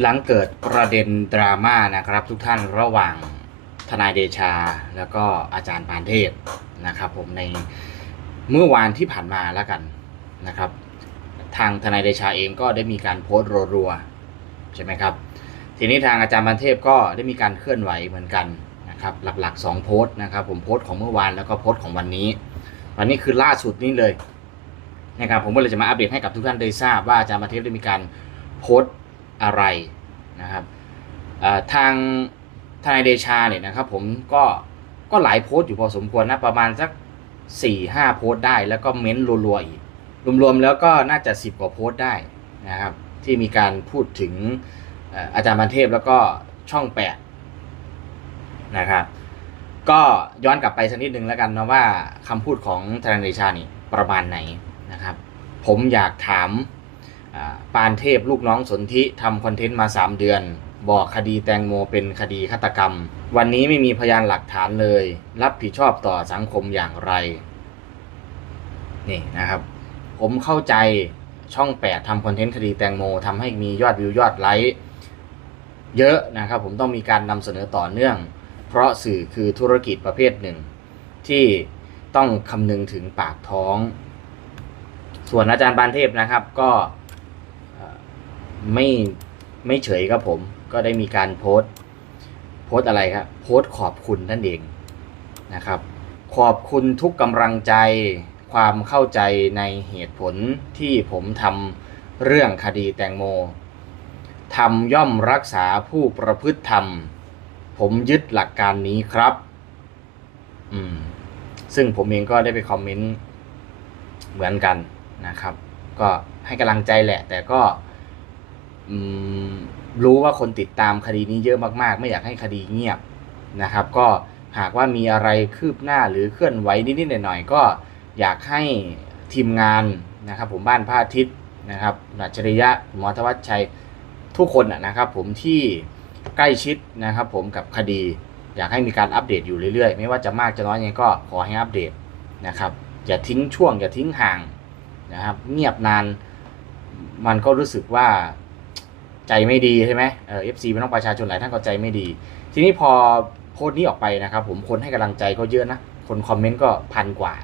หลังเกิดประเด็นดราม่านะครับ ทุกท่านระหว่างทนายเดชา แล้วก็อาจารย์ปานเทพนะครับผมในเมื่อวานที่ผ่านมาแล้วกันนะครับ ทางทนายเดชาเองก็ได้มีการโพสต์รัวๆใช่ไหมครับ ทีนี้ทางอาจารย์ปานเทพก็ได้มีการเคลื่อนไหวเหมือนกันนะครับ หลักๆ 2 โพสต์นะครับ ผมโพสต์ของเมื่อวานแล้วก็โพสต์ของวันนี้ วันนี้คือล่าสุดนี้เลยนะครับผมก็เลยจะมาอัปเดตให้กับทุกท่านได้ทราบว่าอาจารย์ปานเทพได้มีการโพสต์ อะไรนะครับทางทนายเดชาเนี่ยนะครับผมก็ก็หลายโพสต์อยู่พอสมควรนะประมาณสัก4ี่ห้าโพสต์ได้ แล้วก็เม้นต์รัวๆอีกรวมๆแล้วก็น่าจะ10กว่าโพสต์ได้นะครับที่มีการพูดถึงอาจารย์บันเทพแล้วก็ช่อง8นะครับก็ย้อนกลับไปสักนิดนึงแล้วกันนะว่าคำพูดของทนายเดชานี่ประมาณไหนนะครับ ผมอยากถาม ปานเทพลูกน้องสนธิทำคอนเทนต์มา 3 เดือน บอกคดีแตงโมเป็นคดีฆาตกรรม วันนี้ไม่มีพยานหลักฐานเลย รับผิดชอบต่อสังคมอย่างไร นี่นะครับ ผมเข้าใจช่อง 8ทำคอนเทนต์คดีแตงโมทำให้มียอดวิวยอดไลค์เยอะนะครับผมต้องมีการนำเสนอต่อเนื่อง เพราะสื่อคือธุรกิจประเภทหนึ่ง ที่ต้องคำนึงถึงปากท้อง ส่วนอาจารย์บานเทพนะครับก็ ไม่ไม่เฉยครับผม ก็ได้มีการโพสต์ โพสต์อะไรครับโพสต์ขอบคุณนั่นเองนะครับ ขอบคุณทุกกำลังใจ ความเข้าใจในเหตุผลที่ผมทำเรื่องคดีแตงโมทำย่อมรักษาผู้ประพฤติธรรม ผมยึดหลักการนี้ครับ อืม ซึ่งผมเองก็ได้ไปคอมเมนต์เหมือนกันนะครับ ก็ให้กำลังใจแหละ แต่ก็ รู้ว่าคนติดตามคดีนี้เยอะมากๆ ไม่อยากให้คดีเงียบนะครับ ก็หากว่ามีอะไรคืบหน้าหรือเคลื่อนไหวนิดๆหน่อยๆก็อยากให้ทีมงานนะครับ ผมบ้านพระอาทิตย์นะครับนัชริยะหมอธวัชชัยทุกคนนะนะครับผมที่ใกล้ชิดนะครับ ผมกับคดี อยากให้มีการอัปเดตอยู่เรื่อยๆ ไม่ว่าจะมากจะน้อยยังไงก็ขอให้อัปเดตนะครับ อย่าทิ้งช่วงอย่าทิ้งห่างนะครับ เงียบนาน มันก็รู้สึกว่า ใจไม่ดีใช่ไหมเออฟซีเป็นน้องประชาชนหลายท่านก็ใจไม่ดี ทีนี้พอโพสต์นี้ออกไปนะครับ ผมคนให้กำลังใจก็เยอะนะ คนคอมเมนต์ก็พันกว่า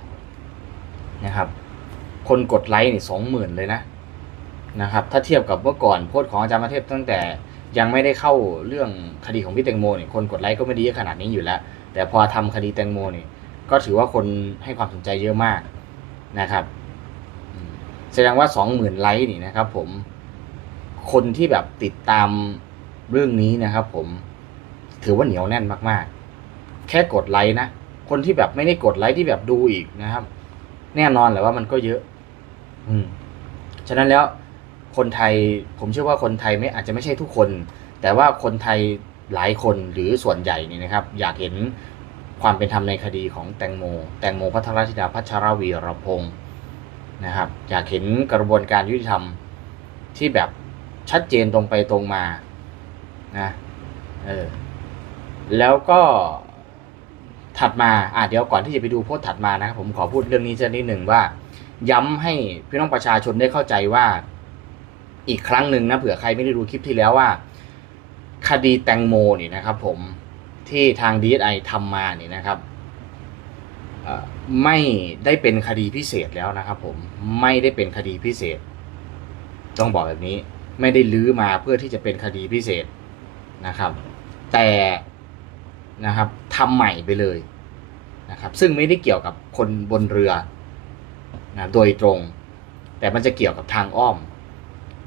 นะครับ คนกดไลค์นี่สองหมื่นเลยนะนะครับ ถ้าเทียบกับเมื่อก่อนโพสต์ของอาจารย์มาเทพตั้งแต่ยังไม่ได้เข้าเรื่องคดีของพี่แตงโมเนี่ยคนกดไลค์ก็ไม่ได้เยอะขนาดนี้อยู่แล้ว แต่พอทำคดีแตงโมเนี่ยก็ถือว่าคนให้ความสนใจเยอะมากนะครับ แสดงว่าสองหมื่นไลค์นี่นะครับ ผม คนที่แบบติดตามเรื่องนี้นะครับผมถือว่าเหนียวแน่นมากๆ แค่กดไลค์นะ คนที่แบบไม่ได้กดไลค์ที่แบบดูอีกนะครับ แน่นอนแหละว่ามันก็เยอะ อืม ฉะนั้นแล้วคนไทยผมเชื่อว่าคนไทยไม่อาจจะไม่ใช่ทุกคน แต่ว่าคนไทยหลายคนหรือส่วนใหญ่นี่นะครับ อยากเห็นความเป็นธรรมในคดีของแตงโม แตงโมพัทรธิดาพัชรวีรพงศ์นะครับ อยากเห็นกระบวนการยุติธรรมที่แบบ ชัดเจนตรงไปตรงมานะเออแล้วก็ถัดมาอะเดี๋ยวก่อนที่จะไปดูโพสต์ถัดมานะครับผมขอพูดเรื่องนี้สักนิดหนึ่งว่า ย้ำให้พี่น้องประชาชนได้เข้าใจว่าอีกครั้งหนึ่งนะเผื่อใครไม่ได้ดูคลิปที่แล้วว่า คดีแตงโมนี่นะครับ ผมที่ทาง DSI ทำมานี่นะครับไม่ได้เป็นคดีพิเศษแล้วนะครับ ผมไม่ได้เป็นคดีพิเศษ ต้องบอกแบบนี้ ไม่ได้ลื้อมาเพื่อที่จะเป็นคดีพิเศษนะครับ แต่นะครับทำใหม่ไปเลยนะครับ ซึ่งไม่ได้เกี่ยวกับคนบนเรือนะโดยตรง แต่มันจะเกี่ยวกับทางอ้อม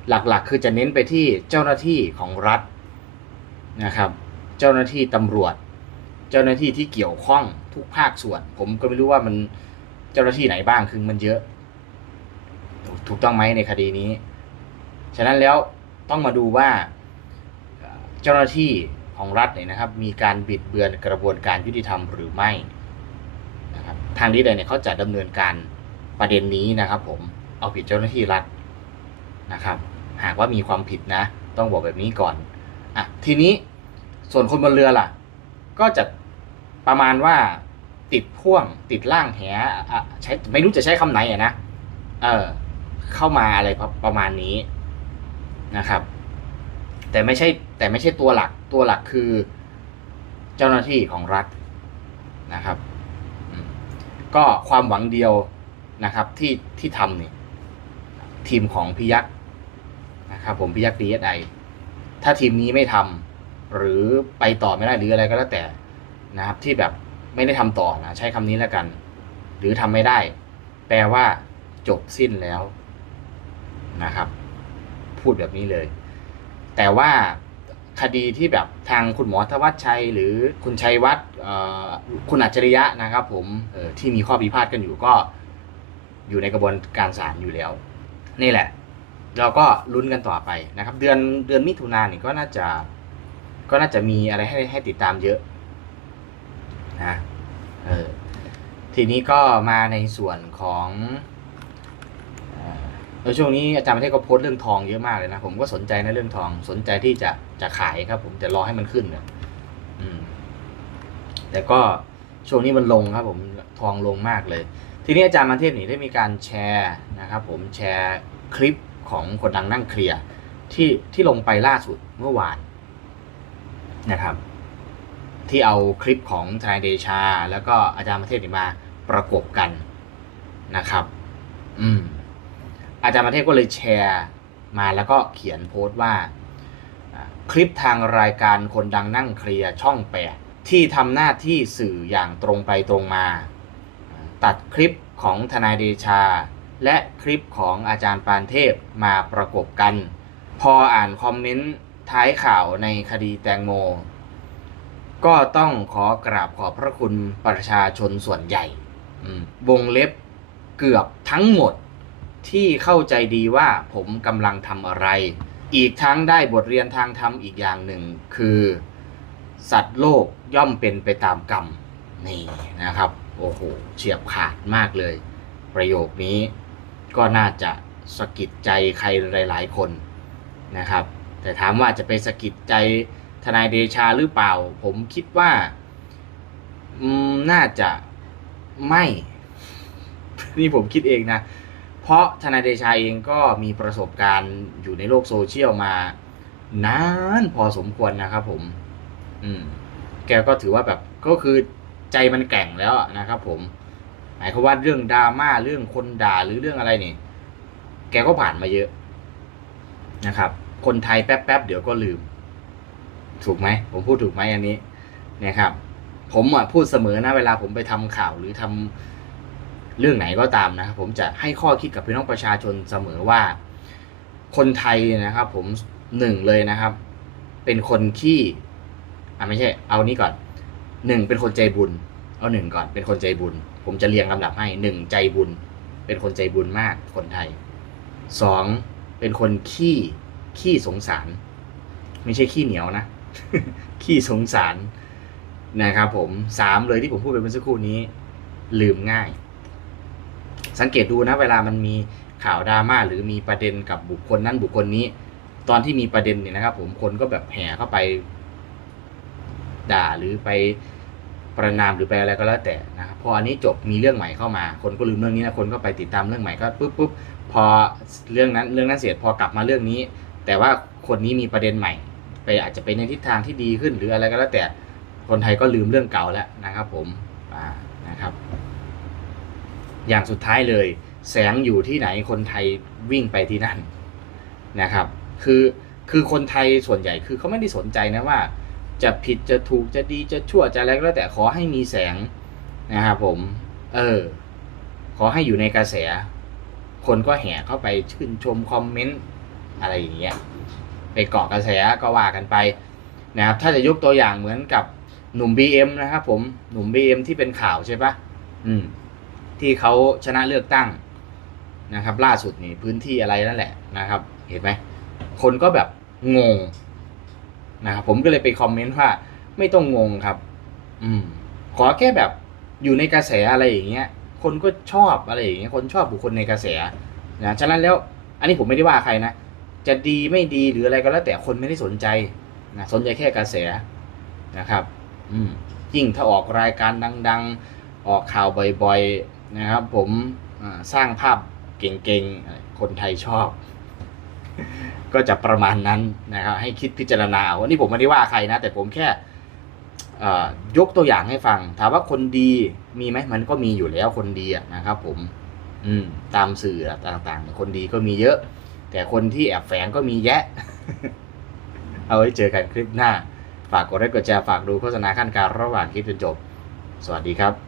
หลักๆ คือจะเน้นไปที่เจ้าหน้าที่ของรัฐนะครับ เจ้าหน้าที่ตำรวจ เจ้าหน้าที่ที่เกี่ยวข้องทุกภาคส่วน ผมก็ไม่รู้ว่ามันเจ้าหน้าที่ไหนบ้างคือมันเยอะ ถูกต้องไหมในคดีนี้ ฉะนั้นแล้วต้องมาดูว่าเจ้าหน้าที่ของรัฐเนี่ยนะครับ มีการบิดเบือนกระบวนการยุติธรรมหรือไม่นะครับทางนี้เลยเนี่ยเขาจะดำเนินการประเด็นนี้นะครับ ผมเอาผิดเจ้าหน้าที่รัฐนะครับ หากว่ามีความผิดนะ ต้องบอกแบบนี้ก่อนอะทีนี้ส่วนคนบนเรือล่ะ ก็จะประมาณว่าติดพ่วงติดล่างแหใช้ไม่รู้จะใช้คำไหนอะนะ เออ เข้ามาอะไรประประมาณนี้ นะครับ แต่ไม่ใช่แต่ไม่ใช่ตัวหลักตัวหลักคือเจ้าหน้าที่ของรัฐนะครับ ก็ความหวังเดียวนะครับที่ที่ทำนี่ทีมของพิยักษ์นะครับผมพิยักษ์ดีเอสไอถ้าทีมนี้ไม่ทำหรือไปต่อไม่ได้หรืออะไรก็แล้วแต่นะครับที่แบบไม่ได้ทำต่อนะใช้คำนี้แล้วกัน หรือทำไม่ได้ แปลว่าจบสิ้นแล้วนะครับ พูดแบบนี้เลย แต่ว่าคดีที่แบบทางคุณหมอธวัชชัย หรือคุณชัยวัฒน์คุณอัจฉริยะนะครับ ผมที่มีข้อพิพาทกันอยู่ก็อยู่ในกระบวนการศาลอยู่แล้ว นี่แหละ เราก็ลุ้นกันต่อไปนะครับ เดือนเดือนมิถุนายนนี่ก็น่าจะ ก็น่าจะมีอะไรให้ให้ติดตามเยอะนะเออทีนี้ก็มาในส่วนของ อเออช่วงนี้อาจารย์ประเทศก็โพสต์เรื่องทองเยอะมากเลยนะ ผมก็สนใจในเรื่องทอง สนใจที่จะจะขายครับ ผมแต่รอให้มันขึ้นนี่ยอืม แต่ก็ช่วงนี้มันลงครับ ผมทองลงมากเลย ทีนี้อาจารย์มาเทศนี่ได้มีการแชร์นะครับ ผมแชร์คลิปของคนดังนั่งเคลียร์ที่ที่ลงไปล่าสุดเมื่อวานนะครับ ที่เอาคลิปของทนายเดชา แล้วก็อาจารย์ประเทศนี่มาประกบกันนะครับ อืม อาจารย์ประเทศก็เลยแชร์มาแล้วก็เขียนโพสต์ว่า คลิปทางรายการคนดังนั่งเคลียร์ช่องแปดที่ทำหน้าที่สื่ออย่างตรงไปตรงมา ตัดคลิปของทนายเดชา และคลิปของอาจารย์ปานเทพมาประกบกัน พออ่านคอมเมนต์ท้ายข่าวในคดีแตงโม ก็ต้องขอกราบขอบพระคุณประชาชนส่วนใหญ่วงเล็บเกือบทั้งหมด ที่เข้าใจดีว่าผมกำลังทำอะไร อีกทั้งได้บทเรียนทางธรรมอีกอย่างหนึ่ง คือ สัตว์โลกย่อมเป็นไปตามกรรมนี่นะครับ โอ้โหเฉียบขาดมากเลย ประโยคนี้ก็น่าจะสะกิดใจใครหลาย ๆ คนนะครับ แต่ถามว่าจะไปสะกิดใจทนายเดชาหรือเปล่า ผมคิดว่าน่าจะไม่ นี่ผมคิดเองนะ เพราะทนายเดชาเองก็มีประสบการณ์อยู่ในโลกโซเชียลมานานพอสมควรนะครับผม อืม แกก็ถือว่าแบบก็คือใจมันแก่งแล้วนะครับผม หมายความว่าเรื่องดราม่าเรื่องคนด่าหรือเรื่องอะไรนี่ แกก็ผ่านมาเยอะนะครับ คนไทยแป๊บๆเดี๋ยวก็ลืม ถูกไหม ผมพูดถูกไหมอันนี้เนี่ยครับ ผมอะพูดเสมอนะเวลาผมไปทำข่าวหรือทำ เรื่องไหนก็ตามนะครับผมจะให้ข้อคิดกับพี่น้องประชาชนเสมอว่า คนไทยนะครับผมหนึ่งเลยนะครับ เป็นคนขี้อะไม่ใช่ เอานี้ก่อนหนึ่งเป็นคนใจบุญ เอาหนึ่งก่อน เป็นคนใจบุญ ผมจะเรียงลำดับให้หนึ่งใจบุญ เป็นคนใจบุญมากคนไทยสองเป็นคนขี้ขี้สงสาร ไม่ใช่ขี้เหนียวนะ ขี้สงสารนะครับผมสามเลยที่ผมพูดไปเมื่อสักครู่นี้ ลืมง่าย สังเกตดูนะเวลามันมีข่าวดราม่าหรือมีประเด็นกับบุคคลนั้นบุคคลนี้ ตอนที่มีประเด็นเนี่ยนะครับ ผมคนก็แบบแห่เข้าไปด่าหรือไปประนามหรือไปอะไรก็แล้วแต่นะครับพออันนี้จบมีเรื่องใหม่เข้ามา คนก็ลืมเรื่องนี้นะคนก็ไปติดตามเรื่องใหม่ก็ปุ๊บปุ๊บพอเรื่องนั้นเรื่องนั้นเสร็จพอกลับมาเรื่องนี้ แต่ว่าคนนี้มีประเด็นใหม่ ไปอาจจะไปในทิศทางที่ดีขึ้นหรืออะไรก็แล้วแต่คนไทยก็ลืมเรื่องเก่าแล้วนะครับ ผมอ่านะครับ อย่างสุดท้ายเลย แสงอยู่ที่ไหนคนไทยวิ่งไปที่นั่นนะครับ คือคือคนไทยส่วนใหญ่คือเขาไม่ได้สนใจนะว่า จะผิดจะถูกจะดีจะชั่วจะอะไรก็แล้วแต่ขอให้มีแสงนะครับผม เออ ขอให้อยู่ในกระแส คนก็แห่เข้าไปชื่นชมคอมเมนต์อะไรอย่างเงี้ยไปเกาะกระแสก็ว่ากันไปนะครับถ้าจะยกตัวอย่างเหมือนกับหนุ่ม BM นะครับผมหนุ่ม BM ที่เป็นข่าวใช่ปะอืม ที่เขาชนะเลือกตั้งนะครับ ล่าสุดนี่พื้นที่อะไรนั่นแหละนะครับ เห็นไหมคนก็แบบงงนะครับผมก็เลยไปคอมเมนต์ว่าไม่ต้องงงครับ อืม ขอแค่แบบอยู่ในกระแสอะไรอย่างเงี้ย คนก็ชอบอะไรอย่างเงี้ย คนชอบบุคคลในกระแสนะฉะนั้นแล้ว อันนี้ผมไม่ได้ว่าใครนะจะดีไม่ดีหรืออะไรก็แล้วแต่คนไม่ได้สนใจนะสนใจแค่กระแสนะครับ อืมยิ่งถ้าออกรายการดัง ๆ ออกข่าวบ่อย ๆ นะครับ ผมสร้างภาพเก่งๆ คนไทยชอบ ก็จะประมาณนั้นนะครับ ให้คิดพิจารณาเอาอันนี้ผมไม่ได้ว่าใครนะ แต่ผมแค่ยกตัวอย่างให้ฟัง ถามว่าคนดีมีไหมมันก็มีอยู่แล้วคนดีนะครับผมอืมตามสื่อต่างๆ คนดีก็มีเยอะ แต่คนที่แอบแฝงก็มีแยะ เอาไว้เจอกันคลิปหน้า ฝากกดไลค์กดแชร์ฝากดูโฆษณาขั้นกลารระหว่างคลิปจนจบ สวัสดีครับ